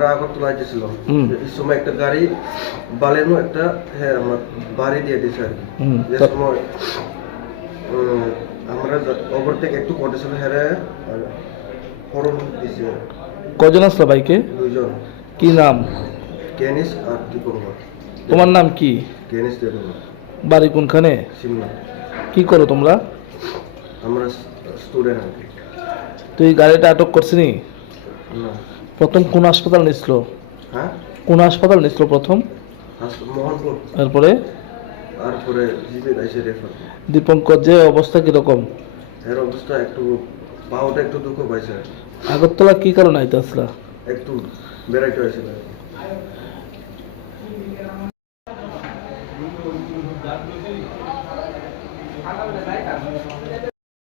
আমরা আগরতলা এই সময় একটা গাড়ি বালেনো একটা হ্যাঁ আমার বাড়ি দিয়ে দিয়েছে আর কি। যে সময় আমরা ওভারটেক একটু করতেছিল হ্যাঁ হরণ দিছে। কজন আসলো বাইকে? দুইজন। কি নাম? কেনিস আর দীপঙ্কর। তোমার নাম কি? কেনিস দীপঙ্কর। বাড়ি কোনখানে? সিমলা। কি করো তোমরা? আমরা স্টুডেন্ট তুই গাড়িটা আটক করছিনি? না। প্রথম কোন হাসপাতাল নিছিল? হ্যাঁ? কোন হাসপাতাল নিছিল প্রথম? মোহনপুর। তারপরে? তারপরে জিবি রেফার দীপঙ্কর যে অবস্থা কীরকম? এর অবস্থা একটু পাওটা একটু দুঃখ পাইছে। আগরতলা কি কারণে আইতে আসলা? একটু বেড়াইতে হয়েছিল।